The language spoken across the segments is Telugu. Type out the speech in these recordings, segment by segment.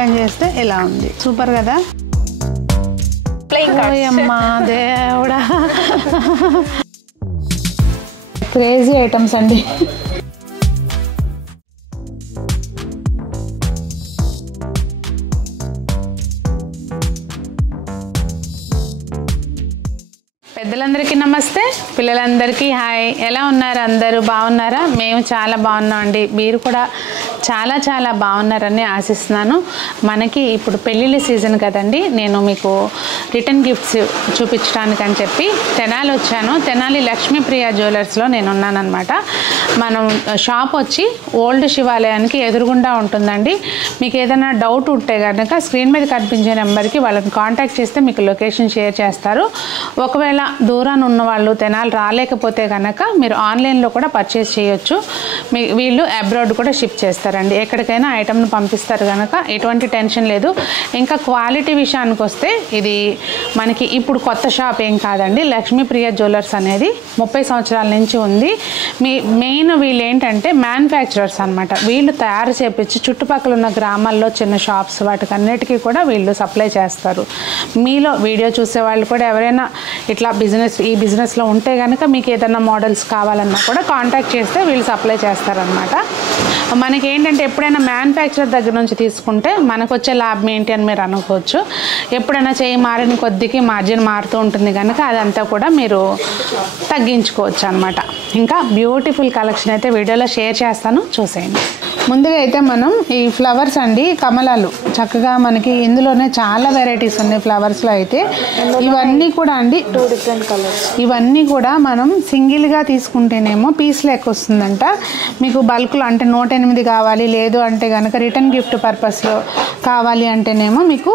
ఓపెన్ చేస్తే ఇలా ఉంది. సూపర్ కదా. అమ్మా దేవుడా, క్రేజీ ఐటమ్స్ అండి. పెద్దలందరికీ నమస్తే, పిల్లలందరికీ హాయ్. ఎలా ఉన్నారు అందరూ? బాగున్నారా? మేము చాలా బాగున్నాం అండి. మీరు కూడా చాలా చాలా బాగున్నారని ఆశిస్తున్నాను. మనకి ఇప్పుడు పెళ్ళిళ్ళ సీజన్ కదండి. నేను మీకు రిటర్న్ గిఫ్ట్స్ చూపించడానికి అని చెప్పి తెనాలి వచ్చాను. తెనాలి లక్ష్మీప్రియ జ్యువెలర్స్లో నేను ఉన్నానన్నమాట. మనం షాప్ వచ్చి ఓల్డ్ శివాలయానికి ఎదురుగుండా ఉంటుందండి. మీకు ఏదైనా డౌట్ ఉంటే కనుక స్క్రీన్ మీద కనిపించే నెంబర్కి వాళ్ళని కాంటాక్ట్ చేస్తే మీకు లొకేషన్ షేర్ చేస్తారు. ఒకవేళ దూరాన్ని ఉన్న వాళ్ళు తెనాలి రాలేకపోతే కనుక మీరు ఆన్లైన్లో కూడా పర్చేస్ చేయొచ్చు. వీళ్ళు అబ్రాడ్ కూడా షిప్ చేస్తారండి. ఎక్కడికైనా ఐటమ్ను పంపిస్తారు కనుక ఎటువంటి టెన్షన్ లేదు. ఇంకా క్వాలిటీ విషయానికి వస్తే ఇది మనకి ఇప్పుడు కొత్త షాప్ ఏం కాదండి. లక్ష్మీప్రియ జ్యువెలర్స్ అనేది 30 సంవత్సరాల నుంచి ఉంది. మెయిన్ వీళ్ళు ఏంటంటే మ్యానుఫ్యాక్చరర్స్ అనమాట. వీళ్ళు తయారు చేపించి చుట్టుపక్కల ఉన్న గ్రామాల్లో చిన్న షాప్స్ వాటికన్నిటికీ కూడా వీళ్ళు సప్లై చేస్తారు. మీలో వీడియో చూసే వాళ్ళు కూడా ఎవరైనా ఇట్లా ఈ బిజినెస్లో ఉంటే కనుక మీకు ఏదైనా మోడల్స్ కావాలన్నా కూడా కాంటాక్ట్ చేస్తే వీళ్ళు సప్లై చేస్తారనమాట. మనకి ఏంటంటే ఎప్పుడైనా మ్యానుఫ్యాక్చరర్ దగ్గర నుంచి తీసుకుంటే మనకు వచ్చే లాభం ఏంటి అని మీరు అనుకోవచ్చు. ఎప్పుడైనా చేయి మారిన కొద్దికి మార్జిన్ మారుతూ ఉంటుంది కనుక అదంతా కూడా మీరు తగ్గించుకోవచ్చు అనమాట. ఇంకా బ్యూటిఫుల్ కలెక్షన్ అయితే వీడియోలో షేర్ చేస్తాను, చూసేయండి. ముందుగా అయితే మనం ఈ ఫ్లవర్స్ అండి, కమలాలు చక్కగా మనకి ఇందులోనే చాలా వెరైటీస్ ఉన్నాయి. ఫ్లవర్స్లో అయితే ఇవన్నీ కూడా అండి 2 డిఫరెంట్ కలర్స్. ఇవన్నీ కూడా మనం సింగిల్గా తీసుకుంటేనేమో పీస్ లెక్క వస్తుందంట. మీకు బల్క్లో అంటే 108 కావాలి, లేదు అంటే కనుక రిటర్న్ గిఫ్ట్ పర్పస్లో కావాలి అంటేనేమో మీకు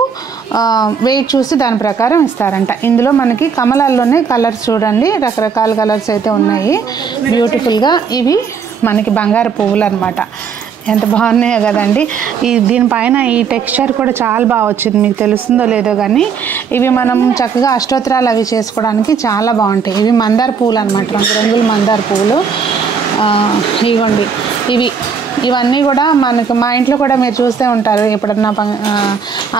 వెయిట్ చూసి దాని ప్రకారం ఇస్తారంట. ఇందులో మనకి కమలాల్లోనే కలర్స్ చూడండి, రకరకాల కలర్స్ అయితే ఉన్నాయి బ్యూటిఫుల్గా. ఇవి మనకి బంగారు పువ్వులు అనమాట. ఎంత బాగున్నాయో కదండి. దీనిపైన ఈ టెక్స్చర్ కూడా చాలా బాగా వచ్చింది, మీకు తెలుస్తుందో లేదో కానీ. ఇవి మనం చక్కగా అష్టోత్తరాలు అవి చేసుకోవడానికి చాలా బాగుంటాయి. ఇవి మందార పువ్వులు అనమాట, రంగురంగుల మందార పువ్వులు. ఇవ్వండి ఇవన్నీ కూడా మనకు మా ఇంట్లో కూడా మీరు చూస్తూ ఉంటారు. ఎప్పుడన్నా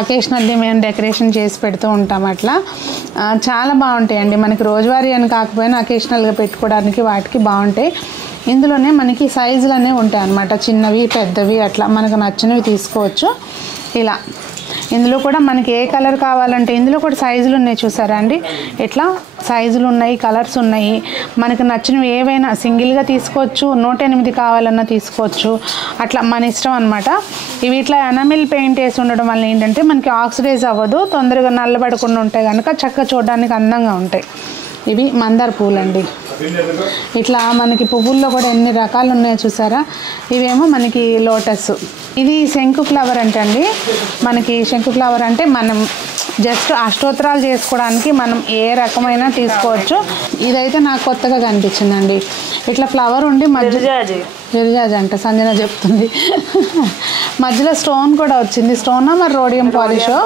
అకేషనల్లీ మేము డెకరేషన్ చేసి పెడుతూ ఉంటాం. అట్లా చాలా బాగుంటాయండి. మనకి రోజువారీ అని కాకపోయినా అకేషనల్గా పెట్టుకోవడానికి వాటికి బాగుంటాయి. ఇందులోనే మనకి సైజులు అనేవి ఉంటాయి అన్నమాట, చిన్నవి పెద్దవి అట్లా మనకు నచ్చినవి తీసుకోవచ్చు. ఇలా ఇందులో కూడా మనకి ఏ కలర్ కావాలంటే ఇందులో కూడా సైజులు ఉన్నాయి, చూసారా అండి. ఇట్లా సైజులు ఉన్నాయి, కలర్స్ ఉన్నాయి. మనకు నచ్చినవి ఏవైనా సింగిల్గా తీసుకోవచ్చు, 108 కావాలన్నా తీసుకోవచ్చు. అట్లా మన ఇష్టం అనమాట. ఇవి ఇట్లా ఎనామిల్ పెయింట్ వేసి ఉండడం వల్ల ఏంటంటే మనకి ఆక్సిడైజ్ అవ్వదు, తొందరగా నల్లబడకుండా ఉంటాయి కనుక చక్కగా చూడడానికి అందంగా ఉంటాయి. ఇవి మందార పువ్వులు అండి. ఇట్లా మనకి పువ్వుల్లో కూడా ఎన్ని రకాలు ఉన్నాయో చూసారా. ఇవేమో మనకి లోటస్. ఇది శంకు ఫ్లవర్ అంటండి. మనకి శంకు ఫ్లవర్ అంటే మనం జస్ట్ అష్టోత్తరాలు చేసుకోవడానికి మనం ఏ రకమైన తీసుకోవచ్చు. ఇదైతే నాకు కొత్తగా కనిపించిందండి. ఇట్లా ఫ్లవర్ ఉండి విరజాజి అంట, సంజన చెప్తుంది. మధ్యలో స్టోన్ కూడా వచ్చింది. స్టోనా మరి రోడియం పాలిషో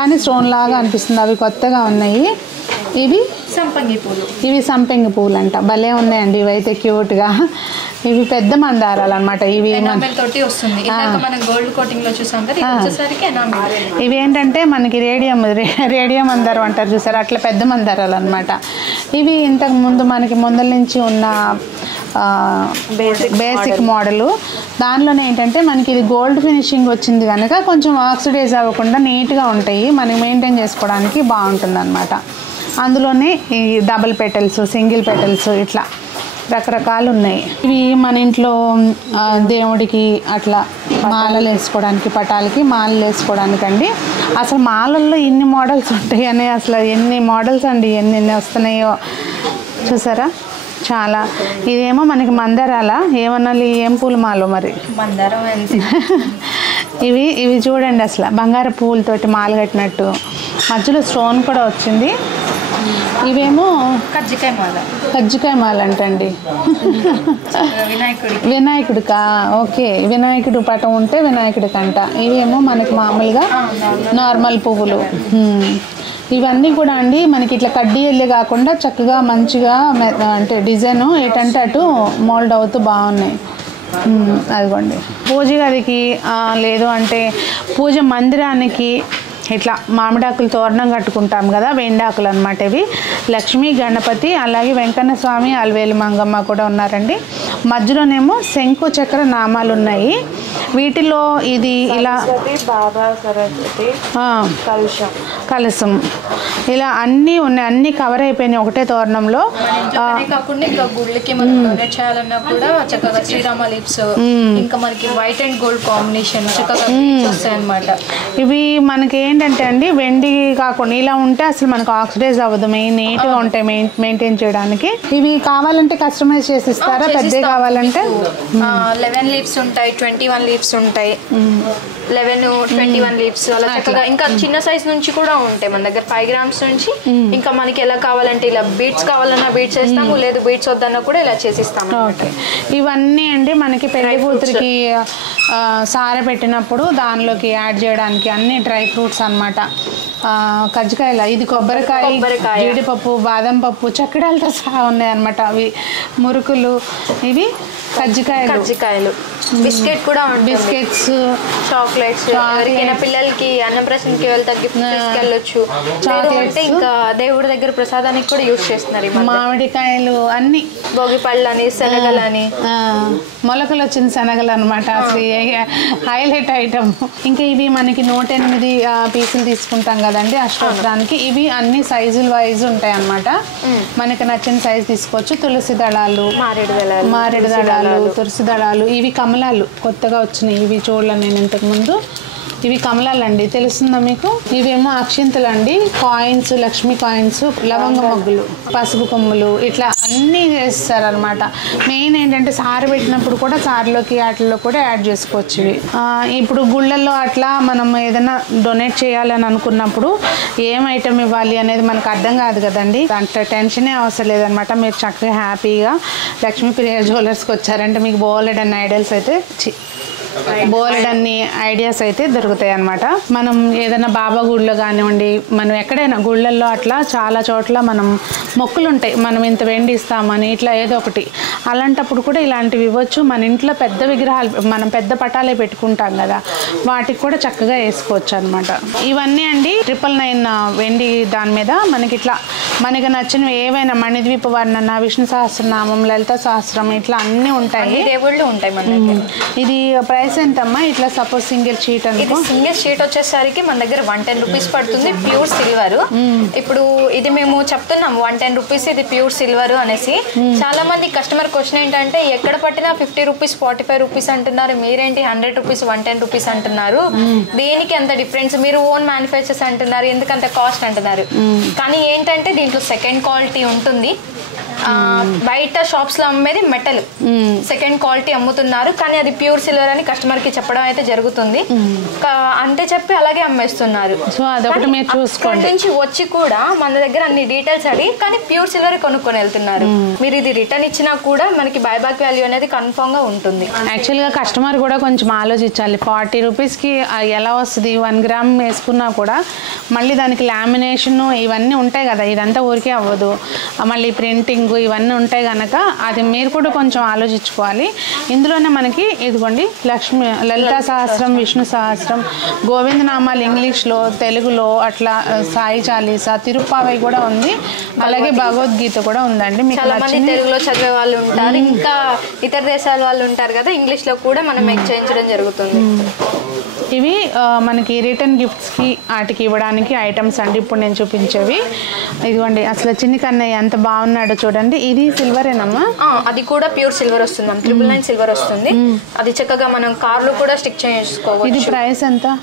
కానీ స్టోన్ లాగా అనిపిస్తుంది. అవి కొత్తగా ఉన్నాయి. ఇవి సంపెంగి పూలు అంట, భలే ఉన్నాయండి. ఇవైతే క్యూట్గా. ఇవి పెద్ద మందారాలు అనమాట. ఇవి ఇవి ఏంటంటే మనకి రేడియం మందారం అంటారు చూసారు, అట్లా పెద్ద మందారాలు అనమాట. ఇవి ఇంతకు ముందు మనకి ముందల నుంచి ఉన్న బేసిక్ మోడలు. దానిలోనే ఏంటంటే మనకి ఇది గోల్డ్ ఫినిషింగ్ వచ్చింది కనుక కొంచెం ఆక్సిడైజ్ అవ్వకుండా నీట్గా ఉంటాయి, మనకి మెయింటైన్ చేసుకోవడానికి బాగుంటుంది అనమాట. అందులోనే ఈ డబుల్ పెటల్స్, సింగిల్ పెటల్స్ ఇట్లా రకరకాలు ఉన్నాయి. ఇవి మన ఇంట్లో దేవుడికి అట్లా మాలలు వేసుకోవడానికి, పటాలకి మాలలు వేసుకోవడానికి అండి. అసలు మాలల్లో ఇన్ని మోడల్స్ ఉంటాయి అని, అసలు ఎన్ని మోడల్స్ అండి, ఎన్ని వస్తున్నాయో చూసారా. చాలా. ఇదేమో మనకి మందారాల ఏమన్నాలి, ఏం పూల మాలో మరి మందారం. ఇవి చూడండి, అసలు బంగారు పువ్వులతోటి మాల కట్టినట్టు, మధ్యలో స్టోన్ కూడా వచ్చింది. ఇవేమో కజ్జికాయ మాల అంటండి. వినాయకుడికా? ఓకే, వినాయకుడు పటం ఉంటే వినాయకుడికి అంట. ఇవేమో మనకి మామూలుగా నార్మల్ పువ్వులు. ఇవన్నీ కూడా అండి మనకి ఇట్లా కడ్డీ వెళ్ళే కాకుండా చక్కగా మంచిగా అంటే డిజైన్ ఏంటంటే అటు మోల్డ్ అవుతూ బాగున్నాయి. అదిగోండి పూజ గదికి లేదు అంటే పూజ మందిరానికి ఇట్లా మామిడాకులు తోరణం కట్టుకుంటాం కదా, వెండాకులు అనమాట ఇవి. లక్ష్మీ గణపతి అలాగే వెంకన్న స్వామి అలవేలు మంగమ్మ కూడా ఉన్నారండి. మధ్యలోనేమో శంకు చక్ర నామాలు ఉన్నాయి. వీటిలో ఇది ఇలా కలశం ఇలా అన్నీ ఉన్నాయి, అన్నీ కవర్ అయిపోయినాయి ఒకటే తోరణంలో. కాకుండా ఇంకా గుళ్ళకి మనం డొనేట్ చేయాలన్నా కూడా చక్కగా శ్రీరామ లిప్స్, ఇంకా మనకి వైట్ అండ్ గోల్డ్ కాంబినేషన్ చక్కగా వస్తాయి అన్నమాట. ఇవి మనకి ఏంటంటే అండి వెండి కాకుండా ఇలా ఉంటే అసలు మనకు ఆక్సిడైజ్ అవ్వదు, నీట్గా ఉంటాయి మెయింటైన్ చేయడానికి. ఇవి కావాలంటే కస్టమైజ్ చేసి ఇస్తారా? పెద్దవి కావాలంటే 11 లీవ్స్ ఉంటాయి, 21 లీవ్స్ ఉంటాయి, 11, 21 లీవ్స్ అలా చక్కగా. ఇంకా చిన్న సైజ్ నుంచి కూడా ఉంటాయి మన దగ్గర 5 grams నుంచి. ఇంకా మనకి ఎలా కావాలంటే ఇలా బీట్స్ కావాలన్నా బీట్స్ వేస్తాము, లేదు బీట్స్ వద్దన్నా కూడా ఇలా చేసిస్తాము. ఓకే, ఇవన్నీ అండి మనకి పెళ్లి కూతురికి సారె పెట్టినప్పుడు దానిలోకి యాడ్ చేయడానికి అన్ని డ్రై ఫ్రూట్స్ అన్నమాట. కజ్జికాయల ఇది కొబ్బరికాయ, జీడిపప్పు, బాదం పప్పు, చక్కెరలతో సహా ఉన్నాయి అన్నమాట. అవి మురుకులు, ఇవి కజ్జికాయలు, బిస్కెట్ కూడా, బిస్కెట్స్, చాక్లెట్స్, ఎవరికైనా పిల్లలకి అన్నప్రాసనకి వెళ్తే గిఫ్ట్ తీసుకెళ్ళొచ్చు. అంటే ఇంకా దేవుడి దగ్గర ప్రసాదానికి కూడా యూజ్ చేస్తున్నారు. మామిడికాయలు అన్ని, భోగి పళ్ళని, శనగలని, మొలకలు వచ్చిన శనగలు అనమాట. అసలు హైలైట్ ఐటమ్. ఇంకా ఇవి మనకి 108 పీసులు తీసుకుంటాం కదండి అష్టోత్తరానికి. ఇవి అన్ని సైజుల వైజ్ ఉంటాయి అన్నమాట. మనకి నచ్చిన సైజు తీసుకోవచ్చు. తులసి దళాలు, మారేడు దళాలు, తులసి దళాలు, ఇవి కమలాలు కొత్తగా వచ్చినాయి. ఇవి చూడలే నేను ఇంతకు ముందు. ఇవి కమలాలు అండి, తెలుస్తుందా మీకు? ఇవేమో అక్షింతలు అండి, కాయిన్స్, లక్ష్మీ కాయిన్స్, లవంగ మొగ్గులు, పసుపు కొమ్ములు, ఇట్లా అన్నీ చేస్తారనమాట. మెయిన్ ఏంటంటే సారి పెట్టినప్పుడు కూడా సారిలోకి వాటిల్లో కూడా యాడ్ చేసుకోవచ్చు ఇవి. ఇప్పుడు గుళ్ళల్లో అట్లా మనం ఏదైనా డొనేట్ చేయాలని అనుకున్నప్పుడు ఏం ఐటమ్ ఇవ్వాలి అనేది మనకు అర్థం కాదు కదండి. దాంట్లో టెన్షనే అవసరం లేదనమాట. మీరు చక్కగా హ్యాపీగా లక్ష్మీప్రియ జ్యువెలర్స్కి వచ్చారంటే మీకు బోలెడన్ని ఐడియాస్ అయితే దొరుకుతాయి అన్నమాట. మనం ఏదైనా బాబా గుడిలో కానివ్వండి, మనం ఎక్కడైనా గుళ్ళల్లో అట్లా చాలా చోట్ల మనం మొక్కులు ఉంటాయి, మనం ఇంత వెండి ఇస్తామని ఇట్లా ఏదో ఒకటి. అలాంటప్పుడు కూడా ఇలాంటివి ఇవ్వచ్చు. మన ఇంట్లో పెద్ద విగ్రహాలు, మనం పెద్ద పటాలే పెట్టుకుంటాం కదా, వాటికి కూడా చక్కగా వేసుకోవచ్చు అనమాట. ఇవన్నీ అండి 999 వెండి దాని మీద మనకి ఇట్లా మనకి నచ్చినవి ఏవైనా మణిద్వీప వర్ణన, విష్ణు సహస్రనామం, లలిత సహస్రం, ఇట్లా అన్నీ ఉంటాయి, దేవుళ్ళు ఉంటాయి మన దగ్గర. ఇది ప్రైస్ ఎంతమ్మా? ఇట్లా సపోజ్ సింగిల్ షీట్ అనుకో, సింగిల్ షీట్ వచ్చేసరికి మన దగ్గర 110 రూపీస్ పడుతుంది, ప్యూర్ సిల్వర్. ఇప్పుడు ఇది మేము చెప్తున్నాం 110 రూపీస్, ఇది ప్యూర్ సిల్వర్ అనేసి. చాలా మంది కస్టమర్ క్వశ్చన్ ఏంటంటే ఎక్కడ పట్టినా 50 రూపీస్ 45 రూపీస్ అంటున్నారు, మీరేంటి 100 రూపీస్ 110 రూపీస్ అంటున్నారు, దేనికి అంత డిఫరెన్స్? మీరు ఓన్ మ్యానుఫ్యాక్చర్స్ అంటున్నారు, ఎందుకంత కాస్ట్ అంటున్నారు. కానీ ఏంటంటే దీంట్లో సెకండ్ క్వాలిటీ ఉంటుంది. బయట షాప్స్ లో అమ్మేది మెటల్, సెకండ్ క్వాలిటీ అమ్ముతున్నారు, కానీ అది ప్యూర్ సిల్వర్ అని కస్టమర్ కి చెప్పడం అయితే జరుగుతుంది. అంతే చెప్పి అలాగే అమ్మేస్తున్నారు. సో అదొకటి మీరు చూసుకోండి. నుంచి వచ్చి కూడా మన దగ్గర అన్ని డీటెయిల్స్ అడిగి కానీ ప్యూర్ సిల్వర్ కొనుక్కొని వెళ్తున్నారు. మీరు ఇది రిటర్న్ ఇచ్చినా కూడా మనకి బైబ్యాక్ వాల్యూ అనేది కన్ఫర్మ్ గా ఉంటుంది. యాక్చువల్ గా కస్టమర్ కూడా కొంచెం ఆలోచించాలి. 40 రూపీస్ కి ఎలా వస్తుంది? 1 గ్రామ్ వేసుకున్నా కూడా మళ్ళీ దానికి లామినేషన్ ఇవన్నీ ఉంటాయి కదా, ఇదంతా ఊరికే అవ్వదు, మళ్ళీ ప్రింటింగ్ ఇవన్నీ ఉంటాయి కనుక అది మీరు కూడా కొంచెం ఆలోచించుకోవాలి. ఇందులోనే మనకి ఇదిగోండి లలితా సహస్రం, విష్ణు సహస్రం, గోవిందనామాలు ఇంగ్లీష్లో, తెలుగులో, అట్లా సాయి చాలీసా, తిరుప్పావై కూడా ఉంది, అలాగే భగవద్గీత కూడా ఉందండి. మీకు తెలుగులో చదివే వాళ్ళు ఉంటారు, ఇంకా ఇతర దేశాల వాళ్ళు ఉంటారు కదా, ఇంగ్లీష్ లో కూడా మనం ఎక్స్చేంజ్ చేయడం జరుగుతుంది. ఇవి మనకి రిటర్న్ గిఫ్ట్స్కి వాటికి ఇవ్వడానికి ఐటమ్స్ అండి ఇప్పుడు నేను చూపించేవి. ఇదిగోండి అసలు చిన్ని కన్నయ్య ఎంత బాగున్నాడో చూడండి. ఇది సిల్వరేనమ్మా? అది కూడా ప్యూర్ సిల్వర్ వస్తుంది, 999 సిల్వర్ వస్తుంది. అది చక్కగా మనం కార్లో కూడా స్టిక్ చేసుకోవచ్చు. ఇది ప్రైస్ ఎంత?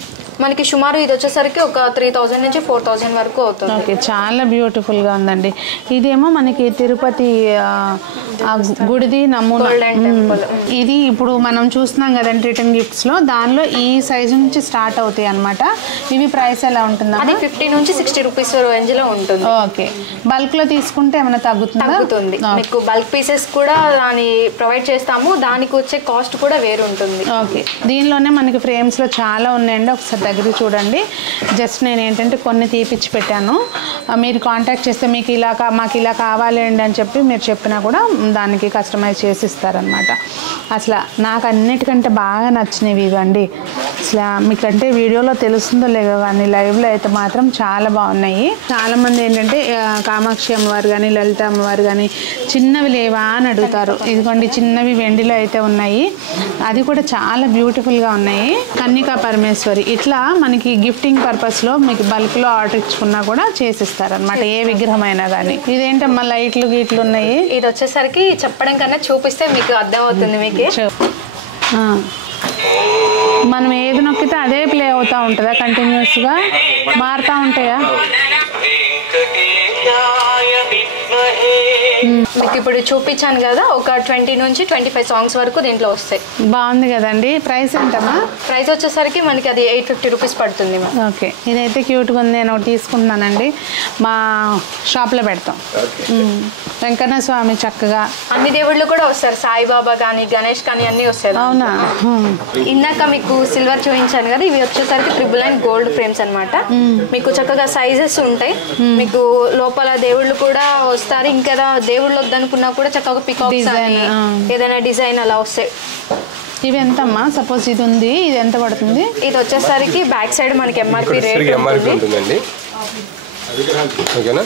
మనకి సుమారు ఇది వచ్చేసరికి ఒక 3000 నుంచి 4000 వరకు అవుతుంది. ఓకే, చాలా బ్యూటిఫుల్గా ఉందండి. ఇదేమో మనకి తిరుపతి గుడిది నమూనా. ఇది ఇప్పుడు మనం చూస్తున్నాం కదండి రిటర్న్ గిఫ్ట్స్లో, దానిలో ఈ సైజు నుంచి స్టార్ట్ అవుతాయి అనమాట. ఇవి ప్రైస్ ఎలా ఉంటుందా? అది 50 నుంచి 60 రూపీస్ రేంజ్లో ఉంటుంది. ఓకే, బల్క్లో తీసుకుంటే ఏమైనా తగ్గుతుంది. మీకు బల్క్ పీసెస్ కూడా దాన్ని ప్రొవైడ్ చేస్తాము, దానికి వచ్చే కాస్ట్ కూడా వేరు ఉంటుంది. ఓకే, దీనిలోనే మనకి ఫ్రేమ్స్లో చాలా ఉన్నాయండి, ఒకసారి దగ్గర చూడండి. జస్ట్ నేను ఏంటంటే కొన్ని తీపిచ్చి పెట్టాను. మీరు కాంటాక్ట్ చేస్తే మాకు ఇలా కావాలి అండి అని చెప్పి మీరు చెప్పినా కూడా దానికి కస్టమైజ్ చేసి ఇస్తారనమాట. అసలు నాకు అన్నిటికంటే బాగా నచ్చినవి ఇవండి. అసలు మీకంటే వీడియోలో తెలుస్తుందో లేదో కానీ లైవ్లో అయితే మాత్రం చాలా బాగున్నాయి. చాలామంది ఏంటంటే కామాక్షి అమ్మవారు కానీ లలిత అమ్మవారు కానీ చిన్నవి లేవా అని అడుగుతారు. ఇదిగోండి చిన్నవి వెండిలో అయితే ఉన్నాయి. అది కూడా చాలా బ్యూటిఫుల్గా ఉన్నాయి. కన్యకా పరమేశ్వరి ఇట్లా మనకి గిఫ్టింగ్ పర్పస్లో మీకు బల్క్లో ఆర్డర్ ఇచ్చుకున్నా కూడా చేసిస్తారనమాట, ఏ విగ్రహం అయినా కానీ. ఇదేంటమ్మా లైట్లు గీట్లు ఉన్నాయి. ఇది వచ్చేసరికి చెప్పడం కన్నా చూపిస్తే మీకు అర్థం అవుతుంది. మీకు మనం ఏది నొక్కితే అదే ప్లే అవుతూ ఉంటుందా? కంటిన్యూస్గా మారుతూ ఉంటాయా? మీకు ఇప్పుడు చూపించాను కదా, ఒక 20 నుంచి 25 సాంగ్స్ వరకు దీంట్లో వస్తాయి. బాగుంది కదండి. ప్రైస్ ఎంతమ్మా? ప్రైస్ వచ్చేసరికి మనకి అది 850 రూపీస్ పడుతుంది. ఓకే, ఇదైతే క్యూట్గా ఉంది. నేను ఒకటి తీసుకుంటున్నానండి, మా షాప్లో పెడతాం. వెంకన్న స్వామి చక్కగా అన్ని దేవుళ్ళు కూడా వస్తారు, సాయిబాబా కానీ గణేష్ కానీ అన్నీ వస్తాయి. అవునా? ఇందాక మీకు సిల్వర్ చూపించాను కదా, ఇవి వచ్చేసరికి 999 గోల్డ్ ఫ్రేమ్స్ అనమాట. మీకు చక్కగా సైజెస్ ఉంటాయి. మీకు లోపల దేవుళ్ళు కూడా వస్తారు. ఇంకా దేవుళ్ళు వద్దనుకున్నా కూడా చక్కగా పికాక్స్ అని ఏదైనా డిజైన్ అలా వస్తాయి. ఇవి ఎంతమ్మా? సపోజ్ ఇది ఉంది, ఇది ఎంత పడుతుంది? ఇది వచ్చేసరికి బ్యాక్ సైడ్ మనకి ఎంఆర్పి రేట్ ఉంటుందండి. ఓకేనా,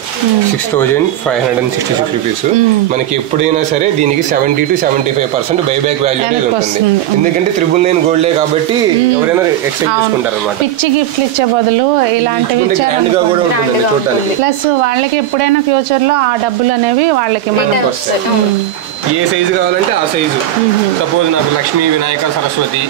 6566 రూపీస్. మనకి ఎప్పుడైనా సరే దీనికి 70 to 75% బైబ్యాక్ వాల్యూ అనేది ఉంటుంది. ఎందుకంటే 999 గోల్డే కాబట్టి ఎవరైనా ఎక్స్చేంజ్ చేసుకుంటారు అనమాట. పిచ్చి గిఫ్ట్లు ఇచ్చే బదులు ఇలాంటివి ప్లస్ వాళ్ళకి ఎప్పుడైనా ఫ్యూచర్ లో ఆ డబ్బులు అనేవి వాళ్ళకి మనకు ఏ సైజు కావాలంటే ఆ సైజు. సపోజ్ నాకు లక్ష్మీ, వినాయక, సరస్వతి,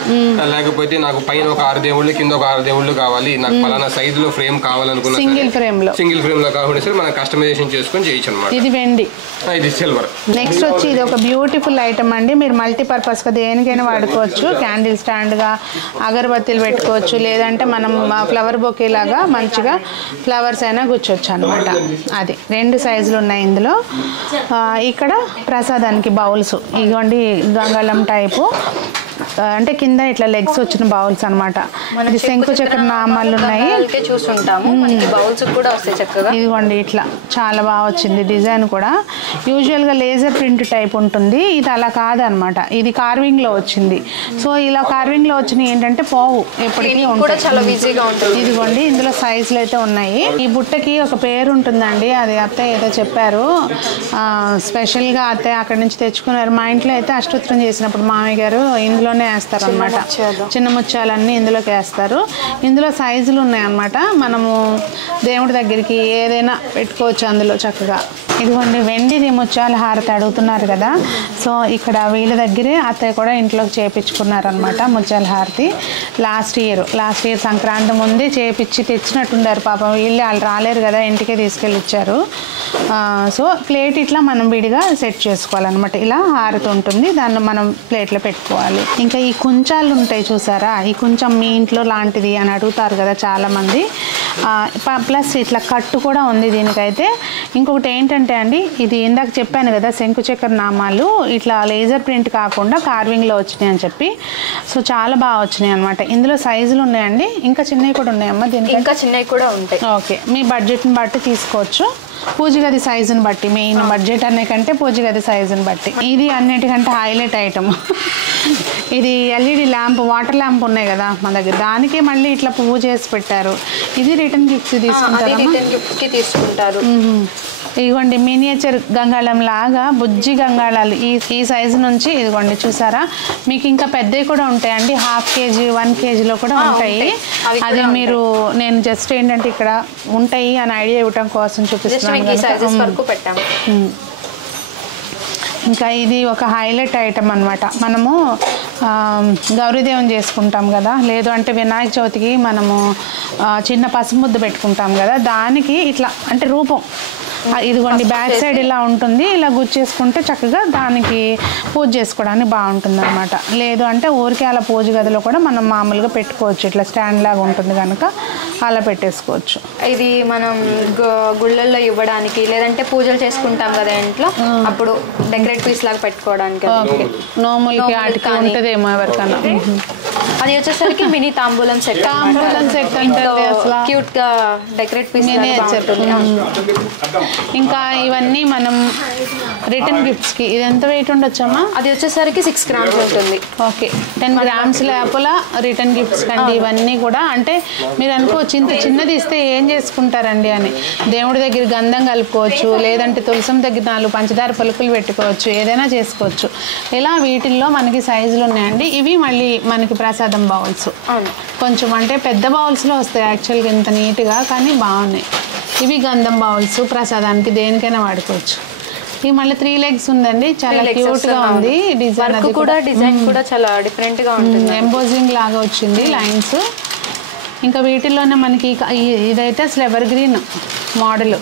లేకపోతే నాకు పైన ఒక 6 దేవుళ్ళు కింద ఒక 6 దేవుళ్ళు కావాలి, నాకు పలానా సైజు లో ఫ్రేమ్ కావాలనుకున్నా సింగిల్ ఫ్రేమ్ లో కాకుండా సరే మనం కస్టమైజేషన్ చేసుకొని చేయొచ్చు అనమాట. ఇది వెండి, ఇది సిల్వర్. నెక్స్ట్ వచ్చి ఇది ఒక బ్యూటిఫుల్ ఐటమ్ అండి. మీరు మల్టీపర్పస్ గా దేనికైనా వాడుకోవచ్చు. క్యాండిల్ స్టాండ్ గా అగరబత్తీలు పెట్టుకోవచ్చు, లేదంటే మనం ఫ్లవర్ బొకే లాగా మంచిగా ఫ్లవర్స్ అయినా గుచ్చొచ్చు అనమాట. అది 2 సైజులు ఉన్నాయి ఇందులో. ఇక్కడ ప్రసాదానికి బౌల్స్ ఇదిగోండి, గంగాళం టైపు, అంటే కింద ఇట్లా లెగ్స్ వచ్చిన బౌల్స్ అనమాట. ఇది శంకు చక్ర నామాలు ఉన్నాయి, చూసుంటాము. బౌల్స్ కూడా వస్తాయి చక్కగా. ఇదిగోండి ఇట్లా చాలా బాగా వచ్చింది డిజైన్ కూడా. యూజువల్గా లేజర్ ప్రింట్ టైప్ ఉంటుంది, ఇది అలా కాదనమాట. ఇది కార్వింగ్ లో వచ్చింది. సో ఇలా కార్వింగ్ లో వచ్చినవి ఏంటంటే పోవు, ఎప్పటికీ ఉంటాయి, చాలా ఈజీగా ఉంటుంది. ఇదిగోండి ఇందులో సైజులు అయితే ఉన్నాయి. ఈ బుట్టకి ఒక పేరు ఉంటుందండి, అది అత్తయ్య ఏదో చెప్పారు స్పెషల్గా. అత్తయ్య అక్కడి నుంచి తెచ్చుకున్నారు. మా ఇంట్లో అయితే అష్టోత్తరం చేసినప్పుడు మామయ్య గారు ఇందులోనే వేస్తారు అనమాట. చిన్న ముత్యాలన్నీ ఇందులోకి వేస్తారు. ఇందులో సైజులు ఉన్నాయన్నమాట. మనము దేవుడి దగ్గరికి ఏదైనా పెట్టుకోవచ్చు అందులో చక్కగా. ఇదిగోండి వెండిది ముత్యాల హారతి అడుగుతున్నారు కదా, సో ఇక్కడ వీళ్ళ దగ్గరే అత్తయ్య కూడా ఇంట్లోకి చేయించుకున్నారనమాట ముత్యాల హారతి. లాస్ట్ ఇయర్ సంక్రాంతి ముందే చేయించి తెచ్చినట్టుండారు పాపం. వాళ్ళు రాలేరు కదా, ఇంటికే తీసుకెళ్ళి ఇచ్చారు. సో ప్లేట్ ఇట్లా మనం విడిగా సెట్ చేసుకోవాలన్నమాట. ఇలా హారతి ఉంటుంది, దాన్ని మనం ప్లేట్లో పెట్టుకోవాలి. ఇంకా ఈ కుంచాలు ఉంటాయి చూసారా, ఈ కొంచెం మీ ఇంట్లో లాంటిది అని అడుగుతారు కదా చాలామంది. ప్లస్ ఇట్లా కట్టు కూడా ఉంది దీనికైతే. ఇంకొకటి ఏంటంటే అండి, ఇది ఇందాక చెప్పాను కదా శంకు చక్ర నామాలు ఇట్లా లేజర్ ప్రింట్ కాకుండా కార్వింగ్లో వచ్చినాయి అని చెప్పి. సో చాలా బాగా వచ్చినాయి అనమాట. ఇందులో సైజులు ఉన్నాయండి, ఇంకా చిన్నవి కూడా ఉన్నాయమ్మా. దీనికి ఇంకా చిన్నవి కూడా ఉంటాయి. ఓకే, మీ బడ్జెట్ని బట్టి తీసుకోవచ్చు. పూజ గది సైజుని బట్టి, మెయిన్ బడ్జెట్ అనే కంటే పూజ గది సైజుని బట్టి. ఇది అన్నిటికంటే హైలైట్ ఐటమ్. ఇది ఎల్ఈడి ల్యాంప్, వాటర్ ల్యాంప్ ఉన్నాయి కదా మన దగ్గర, దానికే మళ్ళీ ఇట్లా పువ్వు చేసి పెట్టారు. ఇది రిటర్న్ గిఫ్ట్స్ తీసుకుంటారు. ఇదిగోండి మినియేచర్ గంగాళం లాగా బుజ్జి గంగాళాలు ఈ సైజు నుంచి ఇదిగోండి చూసారా. మీకు ఇంకా పెద్దవి కూడా ఉంటాయండి, 1/2 kg 1 kgలో కూడా ఉంటాయి. అది మీరు నేను జస్ట్ ఏంటంటే ఇక్కడ ఉంటాయి అని ఐడియా ఇవ్వటం కోసం చూపిస్తున్నాను. ఇంకా ఇది ఒక హైలైట్ ఐటమ్ అనమాట. మనము గౌరీదేవం చేసుకుంటాం కదా, లేదు అంటే వినాయక చవితికి మనము చిన్న పసుముద్దు పెట్టుకుంటాం కదా, దానికి ఇట్లా అంటే రూపం ఇదిగోండి బ్యాక్ సైడ్ ఇలా ఉంటుంది. ఇలా గుచ్చేసుకుంటే చక్కగా దానికి పూజ చేసుకోవడానికి బాగుంటుంది అనమాట. లేదు అంటే ఊరికే అలా పూజ గదిలో కూడా మనం మామూలుగా పెట్టుకోవచ్చు, ఇట్లా స్టాండ్ లాగా ఉంటుంది కనుక అలా పెట్టేసుకోవచ్చు. ఇది మనం గుళ్ళల్లో ఇవ్వడానికి, లేదంటే పూజలు చేసుకుంటాం కదా ఇంట్లో, అప్పుడు డెకరేట్ పీస్ లాగా పెట్టుకోవడానికి. నోములకి వాటికి ఉంటుందేమో ఎవరికన్నా. అది వచ్చేసరికి మినీ తాంబూలం సెట్. తాంబూలం సెట్ అంటే అసలు క్యూట్ గా డెకరేట్ పీస్. ఇంకా ఇవన్నీ మనం రిటర్న్ గిఫ్ట్స్ కి ఇది ఎంత వెయిట్ ఉండొచ్చమ్మా? అది వచ్చేసరికి 6 grams ఉంటుంది. ఓకే, 10 grams లోపల రిటర్న్ గిఫ్ట్స్ కండి ఇవన్నీ కూడా. అంటే మీరు అనుకోవచ్చు ఇంత చిన్నది ఇస్తే ఏం చేసుకుంటారండి అని. దేవుడి దగ్గర గంధం కలుపుకోవచ్చు, లేదంటే తులసం దగ్గర 4 పంచదార పలుకులు పెట్టుకోవచ్చు, ఏదైనా చేసుకోవచ్చు. ఇలా వీటిల్లో మనకి సైజులు ఉన్నాయండి. ఇవి మళ్ళీ మనకి ప్రసాదం బౌల్స్. కొంచెం అంటే పెద్ద బౌల్స్లో వస్తాయి యాక్చువల్గా ఇంత నీట్గా, కానీ బాగున్నాయి. ఇవి గంధం బౌల్స్, ప్రసాదానికి దేనికైనా వాడుకోవచ్చు. ఈ మళ్ళీ 3 legs ఉందండి, చాలా క్యూట్ గా ఉంది. డిజైన్ కూడా చాలా డిఫరెంట్ గా ఉంటుంది, ఎంబోజింగ్ లాగా వచ్చింది లైన్స్. ఇంకా వీటిల్లోనే మనకి ఇదైతే అసలు ఎవర్ గ్రీన్ మోడల్.